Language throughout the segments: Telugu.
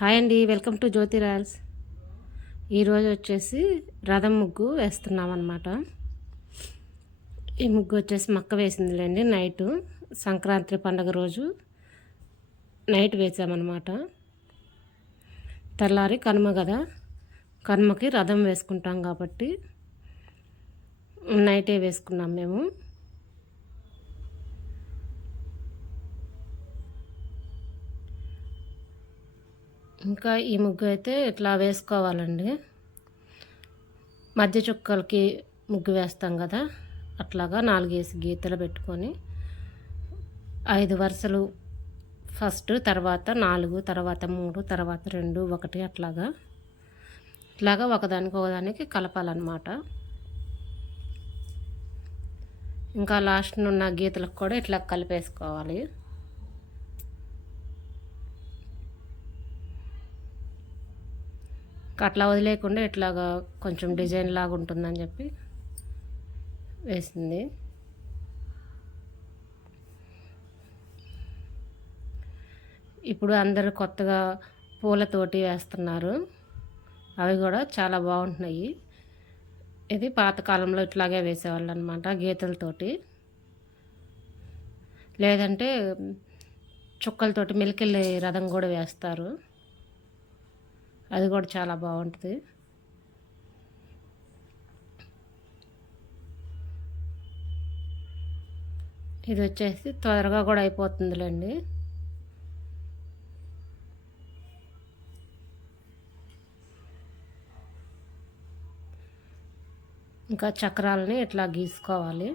హాయ్ అండి వెల్కమ్ టు జ్యోతి రాయల్స్. ఈరోజు వచ్చేసి రథం ముగ్గు వేస్తున్నాం అనమాట ఈ ముగ్గు వచ్చేసి మక్క వేసిందిలేండి నైటు. సంక్రాంతి పండగ రోజు నైట్ వేసామన్నమాట. తెల్లారి కనుమ కదా కనుమకి రథం వేసుకుంటాం కాబట్టి నైటే వేసుకున్నాం మేము. ఇంకా ఈ ముగ్గు అయితే ఇట్లా వేసుకోవాలండి. మధ్య చుక్కలకి ముగ్గు వేస్తాం కదా అట్లాగా నాలుగేసి గీతలు పెట్టుకొని ఐదు వరుసలు ఫస్ట్ తర్వాత నాలుగు తర్వాత మూడు తర్వాత రెండు ఒకటి అట్లాగా. ఇట్లాగా ఒకదానికి ఒకదానికి కలపాలన్నమాట. ఇంకా లాస్ట్ ఉన్న గీతలకు కూడా ఇట్లా కలిపేసుకోవాలి. అట్లా వదిలేయకుండా ఇట్లాగా కొంచెం డిజైన్ లాగా ఉంటుందని చెప్పి వేసింది. ఇప్పుడు అందరూ కొత్తగా పూలతోటి వేస్తున్నారు. అవి కూడా చాలా బాగుంటున్నాయి. ఇది పాతకాలంలో ఇట్లాగే వేసేవాళ్ళు అనమాట గీతలతోటి. లేదంటే చుక్కలతోటి మెలికెళ్ళి రథం కూడా వేస్తారు. అది కూడా చాలా బాగుంటుంది. ఇది వచ్చేసి త్వరగా కూడా అయిపోతుందిలేండి. ఇంకా చక్రాలని ఇట్లా గీసుకోవాలి.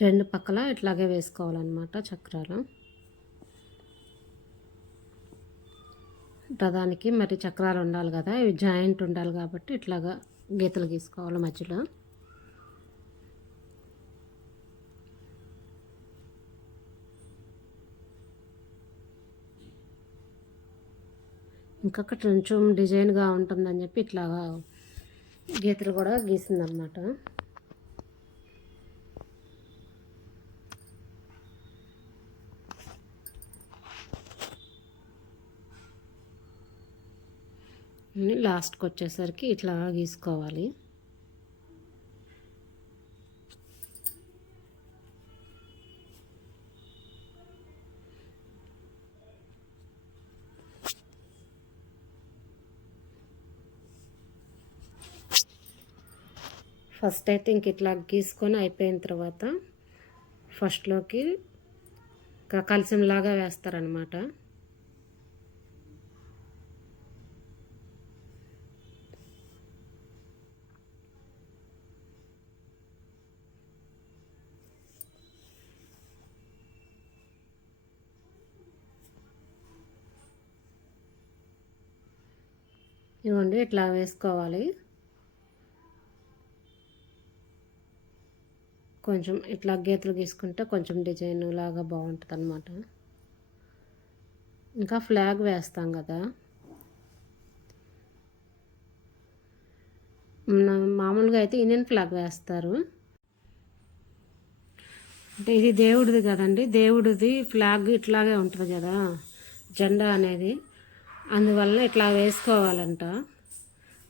రెండు పక్కల ఇట్లాగే వేసుకోవాలన్నమాట చక్రాలు. ప్రధానికి మరి చక్రాలు ఉండాలి కదా ఇవి జాయింట్ ఉండాలి కాబట్టి ఇట్లాగా గీతలు గీసుకోవాలి మధ్యలో. ఇంకొక కొంచెం డిజైన్గా ఉంటుందని చెప్పి ఇట్లాగా గీతలు కూడా గీసిందనమాట లాస్ట్కి వచ్చేసరికి ఇట్లా గీసుకోవాలి. ఫస్ట్ అయితే ఇంక ఇట్లా గీసుకొని అయిపోయిన తర్వాత ఫస్ట్లోకి కలిసంలాగా వేస్తారనమాట ఇవ్వండి ఇట్లా వేసుకోవాలి. కొంచెం ఇట్లా గీతలు గీసుకుంటే కొంచెం డిజైన్ లాగా బాగుంటుంది అనమాట ఇంకా ఫ్లాగ్ వేస్తాం కదా. మామూలుగా అయితే ఇండియన్ ఫ్లాగ్ వేస్తారు. అంటే ఇది దేవుడిది కదండి దేవుడిది ఫ్లాగ్ ఇట్లాగే ఉంటుంది కదా జెండా అనేది. అందువల్ల ఇట్లా వేసుకోవాలంట.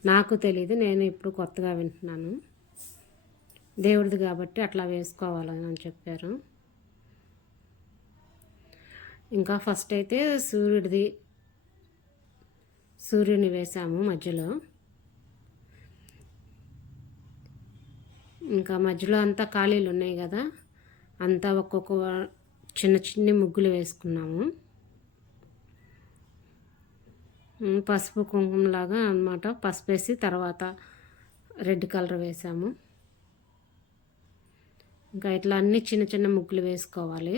నాకు తెలియదు నేను ఇప్పుడు కొత్తగా వింటున్నాను. దేవుడిది కాబట్టి అట్లా వేసుకోవాలని అని చెప్పారు. ఇంకా ఫస్ట్ అయితే సూర్యుడిది సూర్యుని వేసాము మధ్యలో. ఇంకా మధ్యలో అంతా ఖాళీలు ఉన్నాయి కదా అంతా ఒక్కొక్క చిన్న చిన్న ముగ్గులు వేసుకున్నాము. పసుపు కుంకుమలాగా అనమాట పసుపు వేసి తర్వాత రెడ్ కలర్ వేసాము. ఇంకా ఇట్లా అన్ని చిన్న చిన్న ముగ్గులు వేసుకోవాలి.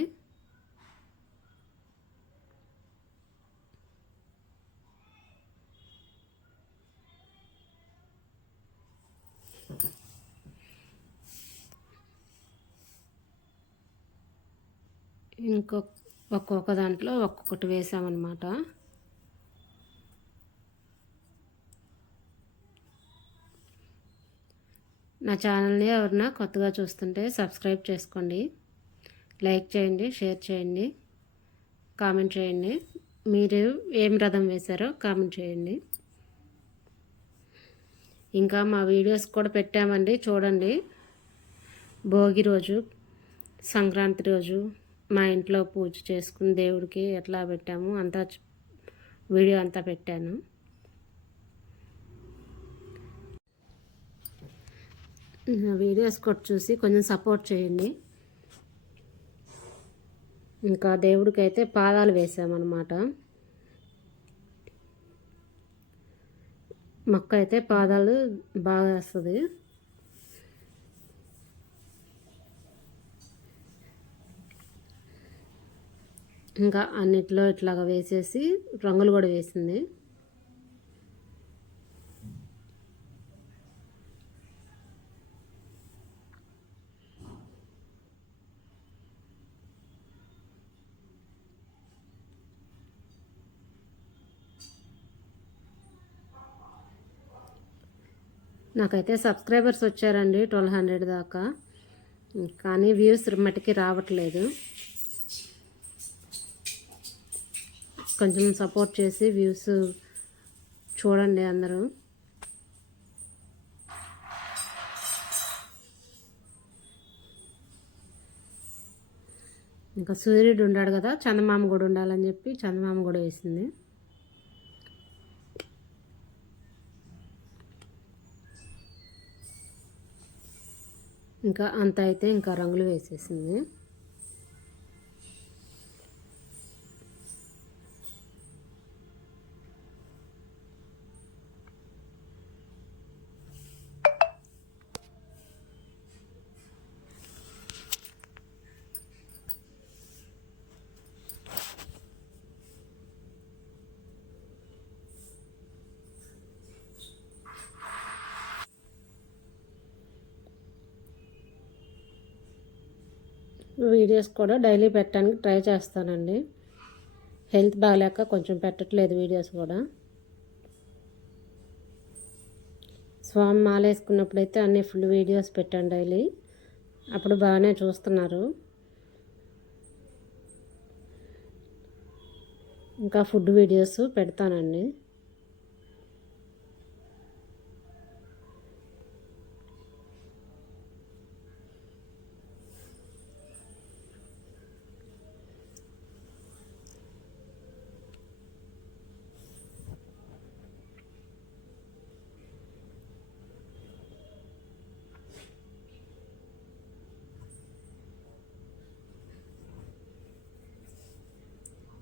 ఇంకొక ఒక్కొక్క దాంట్లో ఒక్కొక్కటి వేసామన్నమాట. నా ఛానల్ని ఎవరన్నా కొత్తగా చూస్తుంటే సబ్స్క్రైబ్ చేసుకోండి. లైక్ చేయండి షేర్ చేయండి కామెంట్ చేయండి. మీరు ఏం రథం వేశారో కామెంట్ చేయండి. ఇంకా మా వీడియోస్ కూడా పెట్టామండి చూడండి. భోగి రోజు సంక్రాంతి రోజు మా ఇంట్లో పూజ చేసుకుని దేవుడికి ఎట్లా పెట్టాము అంతా వీడియో అంతా పెట్టాను. వీడియోస్ కూడా చూసి కొంచెం సపోర్ట్ చేయండి. ఇంకా దేవుడికి అయితే పాదాలు వేసామన్నమాట. మొక్క అయితే పాదాలు బాగా వేస్తుంది. ఇంకా అన్నిట్లో ఇట్లాగా వేసేసి రంగులు కూడా వేసింది. నాకైతే సబ్స్క్రైబర్స్ వచ్చారండి ట్వెల్వ్ హండ్రెడ్ దాకా. కానీ వ్యూస్ మటుకి రావట్లేదు. కొంచెం సపోర్ట్ చేసి వ్యూస్ చూడండి అందరూ. ఇంకా సూర్యుడు ఉండాడు కదా చందమామ కూడా ఉండాలని చెప్పి చందమామ కూడా వేసింది. ఇంకా అంత అయితే ఇంకా రంగులు వేసేసింది. వీడియోస్ కూడా డైలీ పెట్టడానికి ట్రై చేస్తానండి. హెల్త్ బాగాలేక కొంచెం పెట్టట్లేదు వీడియోస్ కూడా. స్వామి మాల వేసుకున్నప్పుడైతే అన్ని ఫుల్ వీడియోస్ పెట్టాను డైలీ. అప్పుడు బాగానే చూస్తున్నారు. ఇంకా ఫుడ్ వీడియోస్ పెడతానండి.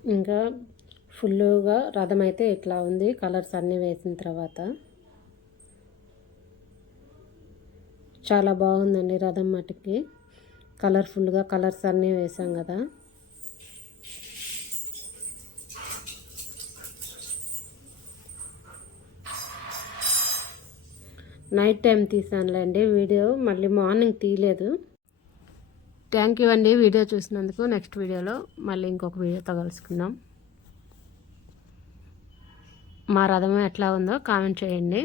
ఇంకా ఫుల్గా రథం అయితే ఇట్లా ఉంది. కలర్స్ అన్నీ వేసిన తర్వాత చాలా బాగుందండి రథం మటుకి కలర్ఫుల్గా కలర్స్ అన్నీ వేసాం కదా. నైట్ టైం తీసానులేండి. వీడియో మళ్ళీ మార్నింగ్ తీయలేదు. థ్యాంక్ యూ అండి వీడియో చూసినందుకు. నెక్స్ట్ వీడియోలో మళ్ళీ ఇంకొక వీడియోతో కలుసుకుందాం. మా రథం ఎట్లా ఉందో కామెంట్ చేయండి.